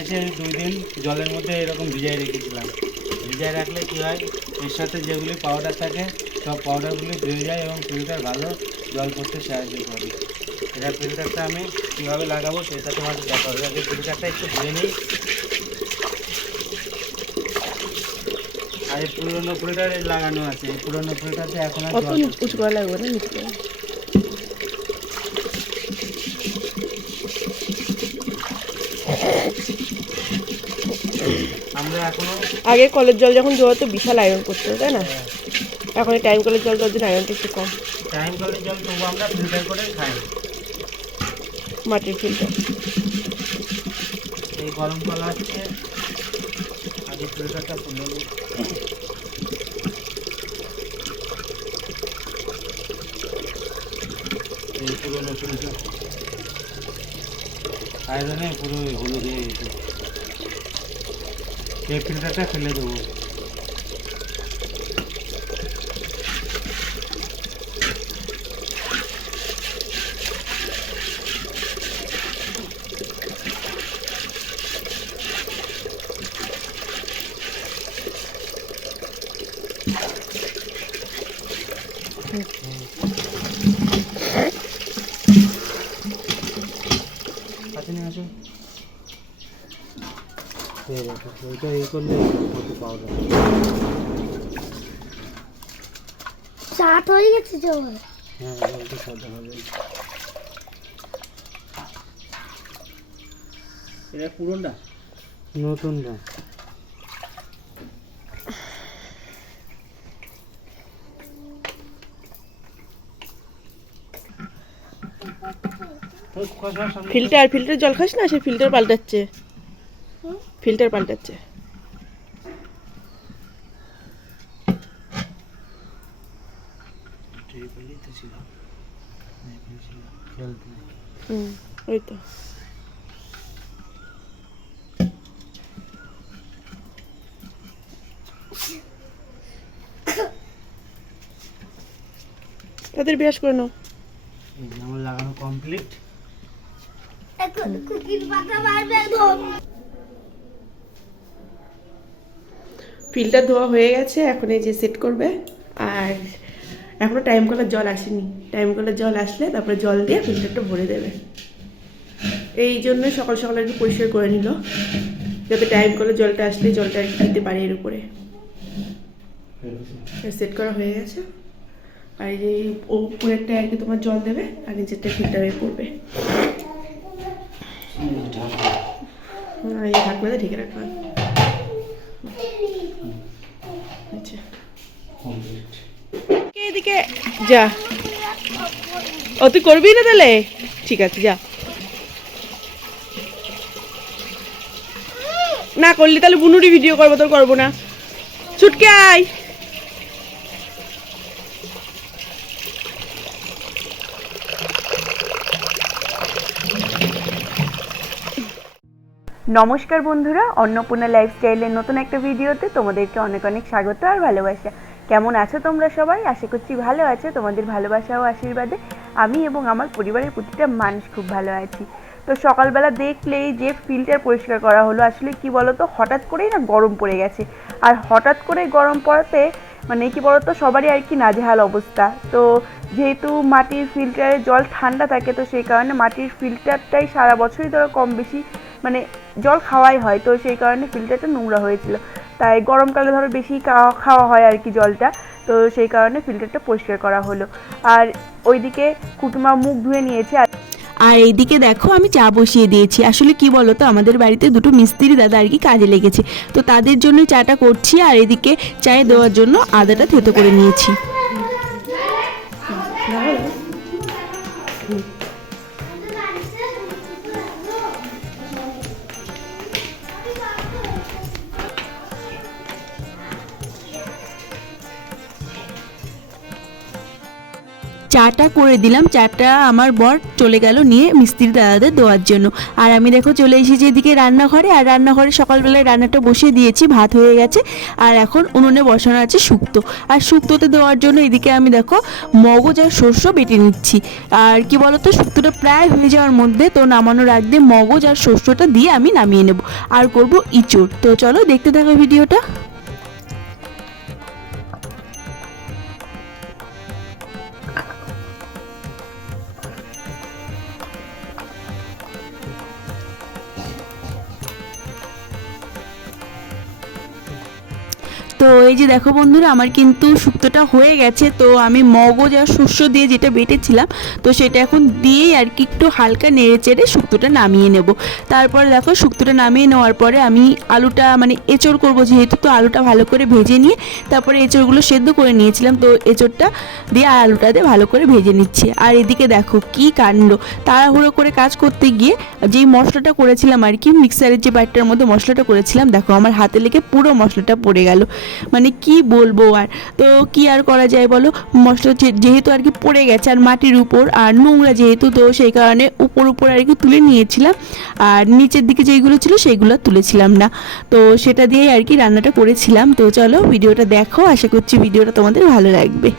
এসে দুই দিন জলের মধ্যে এরকম ভিজাই রেখেছিলাম। ভিজাই রাখলে কী হয় এর সাথে যেগুলি পাউডার থাকে সব পাউডারগুলি ধুয়ে যায় এবং ফিল্টার ভালো জল করতে সাহায্য করে। এটা ফিল্টারটা আমি কীভাবে লাগাবো সেটা তোমাদের দেখা হবে আগে ফিল্টারটা একটু ধুয়ে নিই। আর এই পুরোনো ফিল্টারে লাগানো আছে। এই পুরোনো ফিল্টারতে এখন আর উঁচু করা লাগবে না নিচু করা আমরা এখনও আগে কলের জল যখন জোয়াতো বিশাল আয়রন করতো তাই না? এখন এই টাইম কলের জল জন্য আয়রনটা একটু কম। টাইম কলের জল তবু আমরা ফিল্টার করে খাই। মাটির ফিল্টার এই গরম কল হচ্ছে আগে ফিল্টারটা খুলে এই পুরোনো ফিল্টার আয়রনে পুরো হলুদ হয়ে গেছে। এই ফিল্টারটা ফেলে দেবো। চাট হয়ে গেছে জল হ্যাঁ সামনে ফিল্টার ফিল্টার জল খাস না? সে ফিল্টার পাল্টাচ্ছে। ফিল্টার পাল্টাচ্ছে। হুম ওই তো। তাদের বিরাজ করে নাও। লাগানো কমপ্লিট। এখন কুকির পাতা মারবে ফিল্টার ধোয়া হয়ে গেছে এখন এই যে সেট করবে। আর এখনও টাইম কলের জল আসেনি। টাইম কলের জল আসলে তারপরে জল দিয়ে ফিল্টারটা ভরে দেবে। এই জন্য সকাল সকাল আর কি পরিষ্কার করে নিল যাতে টাইম কলের জলটা আসলে জলটা আর কি দিতে পারে এর উপরে। সেট করা হয়ে গেছে। আর এই যে উপরেরটা আর কি তোমার জল দেবে আর নিচেরটা ফিল্টারে পড়বে। হ্যাঁ, এই ঢাকনাতে ঢেকে রাখবে আচ্ছা কমপ্লিট কে এদিকে যা। ও, তুই করবি না তাহলে? ঠিক আছে, যা। না করলি তাহলে বুনুরি ভিডিও করব, তোর করব না। ছুটকে আয়। নমস্কার বন্ধুরা, অন্নপূর্ণা লাইফস্টাইলের নতুন একটা ভিডিওতে তোমাদেরকে অনেক অনেক স্বাগত আর ভালোবাসা। কেমন আছো তোমরা সবাই? আশা করছি ভালো আছো। তোমাদের ভালোবাসা ও আশীর্বাদে আমি এবং আমার পরিবারের প্রতিটা মানুষ খুব ভালো আছি। তো সকালবেলা দেখলেই যে ফিল্টার পরিষ্কার করা হলো, আসলে কি বলতো, হঠাৎ করেই না গরম পড়ে গেছে। আর হঠাৎ করে গরম পড়াতে মানে কি বলতো, সবারই আর কি নাজেহাল অবস্থা। তো যেহেতু মাটির ফিল্টারে জল ঠান্ডা থাকে, তো সেই কারণে মাটির ফিল্টারটাই সারা বছরই ধরো কম বেশি মানে জল খাওয়াই হয়। তো সেই কারণে ফিল্টারটা নোংরা হয়েছিল। তাই গরমকালে ধরো বেশি খাওয়া হয় আর কি জলটা। তো সেই কারণে ফিল্টারটা পরিষ্কার করা হলো। আর ওইদিকে কুটুমা মুখ ধুয়ে নিয়েছে আর আর এইদিকে দেখো আমি চা বসিয়ে দিয়েছি। আসলে কি বলো তো আমাদের বাড়িতে দুটো মিস্ত্রি দাদা আর কি কাজে লেগেছে। তো তাদের জন্য চাটা করছি আর এদিকে চায়ে দেওয়ার জন্য আদাটা থেতো করে নিয়েছি। চাটা করে দিলাম। চাটা আমার বর চলে গেল নিয়ে মিস্ত্রি দাদাদের দেওয়ার জন্য। আর আমি দেখো চলে এসেছি এদিকে রান্নাঘরে। আর রান্নাঘরে সকালবেলায় রান্নাটা বসিয়ে দিয়েছি, ভাত হয়ে গেছে। আর এখন উনুনে বসানো আছে শুক্তো। আর শুক্তোতে দেওয়ার জন্য এদিকে আমি দেখো মগজ আর শস্য বেটে নিচ্ছি। আর কি বলতো, শুক্তোটা প্রায় হয়ে যাওয়ার মধ্যে তো নামানোর আগ মগজ আর শস্যটা দিয়ে আমি নামিয়ে নেব। আর করব ইঁচড়। তো চলো দেখতে থাকো ভিডিওটা। এই যে দেখো বন্ধুরা, আমার কিন্তু শুক্তোটা হয়ে গেছে, তো আমি মগজ আর শস্য দিয়ে যেটা বেটেছিলাম, তো সেটা এখন দিয়েই আর কি একটু হালকা নেড়ে চেড়ে শুক্তোটা নামিয়ে নেব। তারপরে দেখো শুক্তোটা নামিয়ে নেওয়ার পরে আমি আলুটা মানে এঁচড় করব, যেহেতু তো আলুটা ভালো করে ভেজে নিয়ে, তারপরে এঁচড়গুলো সেদ্ধ করে নিয়েছিলাম, তো এঁচড়টা দিয়ে আর আলুটা দিয়ে ভালো করে ভেজে নিচ্ছি। আর এদিকে দেখো কি কাণ্ড, তাড়াহুড়ো করে কাজ করতে গিয়ে যেই মশলাটা করেছিলাম আর কি মিক্সারের যে বাটটার মধ্যে মশলাটা করেছিলাম, দেখো আমার হাতে লেগে পুরো মশলাটা পড়ে গেল। মানে কি বলব আর? তো কি আর করা যায় বলো? মশলা যেহেতু আর কি পড়ে গেছে আর মাটির উপর, আর নোংরা যেহেতু, তো সেই কারণে উপর উপর আর কি তুলে নিয়েছিলাম। আর নিচের দিকে যেইগুলো ছিল সেইগুলো তুলেছিলাম না। তো সেটা দিয়েই আর কি রান্নাটা করেছিলাম। তো চলো ভিডিওটা দেখো। আশা করছি ভিডিওটা তোমাদের ভালো লাগবে।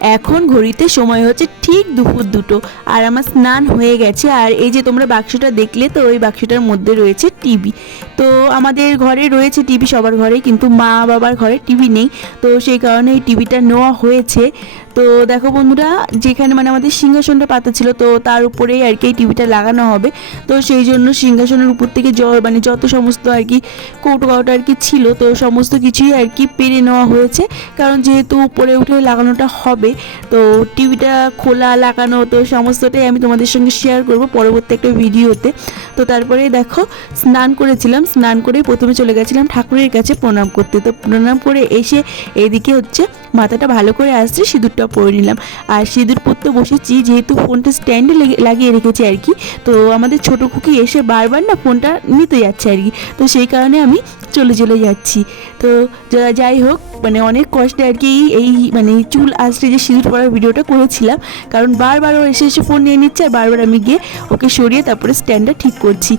এখন ঘড়িতে সময় হচ্ছে ঠিক দুপুর দুটো। আর আমার স্নান হয়ে গেছে, আর এই যে তোমরা বাক্সটা দেখলে, তো ওই বাক্সটার মধ্যে রয়েছে টিভি। তো আমাদের ঘরে রয়েছে টিভি, সবার ঘরে কিন্তু মা বাবার ঘরে টিভি নেই। তো সেই কারণে এই টিভিটা নেওয়া হয়েছে। তো দেখো বন্ধুরা, যেখানে মানে আমাদের সিংহাসনটা পাতা ছিল, তো তার উপরেই আর কি এই টিভিটা লাগানো হবে। তো সেই জন্য সিংহাসনের উপর থেকে জ মানে যত সমস্ত আর কি কৌটো কাউটো আর কি ছিল, তো সমস্ত কিছুই আর কি পেরে নেওয়া হয়েছে। কারণ যেহেতু উপরে উঠে লাগানোটা হবে, তো টিভিটা খোলা, লাগানো, তো সমস্তটাই আমি তোমাদের সঙ্গে শেয়ার করব পরবর্তী একটা ভিডিওতে। তো তারপরে দেখো, স্নান করেছিলাম, স্নান করে প্রথমে চলে গেছিলাম ঠাকুরের কাছে প্রণাম করতে। তো প্রণাম করে এসে এদিকে হচ্ছে মাথাটা ভালো করে আসছে সিঁদুরটা পরে নিলাম। আর সিঁদুর পরতে বসেছি, যেহেতু ফোনটা স্ট্যান্ডে লাগিয়ে রেখেছি আর কি। তো আমাদের ছোটো খুকি এসে বারবার না ফোনটা নিতে যাচ্ছে আর কি। তো সেই কারণে আমি চলে চলে যাচ্ছি। তো যাই হোক মানে অনেক কষ্টে আর কি এই মানে চুল আসতে যে সিঁদুর পরার ভিডিওটা করেছিলাম। কারণ বারবার ও এসে এসে ফোন নিয়ে নিচ্ছে আর বারবার আমি গিয়ে ওকে সরিয়ে তারপরে স্ট্যান্ডটা ঠিক করছি।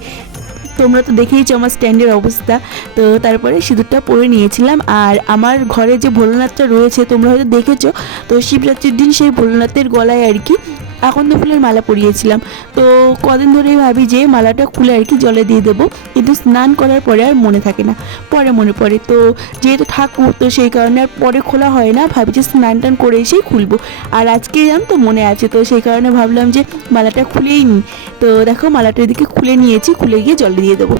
তোমরা তো দেখেইছো আমার স্ট্যান্ডের অবস্থা। তো তারপরে সিঁদুরটা পরে নিয়েছিলাম। আর আমার ঘরে যে ভোলনাথটা রয়েছে, তোমরা হয়তো দেখেছ, তো শিবরাত্রির দিন সেই ভোলনাথের গলায় আর কি আকন্দ ফুলের মালা পরিয়েছিলাম। তো কদিন ধরেই ভাবি যে মালাটা খুলে আর কি জলে দিয়ে দেবো। কিন্তু স্নান করার পরে আর মনে থাকে না। পরে মনে পড়ে। তো যেহেতু ঠাকুর, তো সেই কারণে আর পরে খোলা হয় না। ভাবি যে স্নান টান করে এসেই খুলবো। আর আজকে জান তো মনে আছে। তো সেই কারণে ভাবলাম যে মালাটা খুলেই নিই তো দেখো মালাটা এদিকে খুলে নিয়েছি। খুলে গিয়ে জলে দিয়ে দেবো।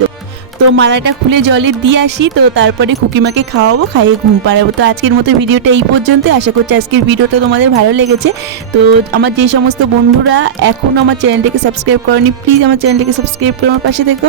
তো মালাটা খুলে জলে দিয়ে আসি, তো তারপরে কুকিমাকে খাওয়াবো, খাইয়ে ঘুম পাড়াবো। তো আজকের মতো ভিডিওটা এই পর্যন্ত আশা করছি আজকের ভিডিওটা তোমাদের ভালো লেগেছে। তো আমার যে সমস্ত বন্ধুরা এখনও আমার চ্যানেলটাকে সাবস্ক্রাইব করেনি, প্লিজ আমার চ্যানেলটাকে সাবস্ক্রাইব করে আমার পাশে থেকো।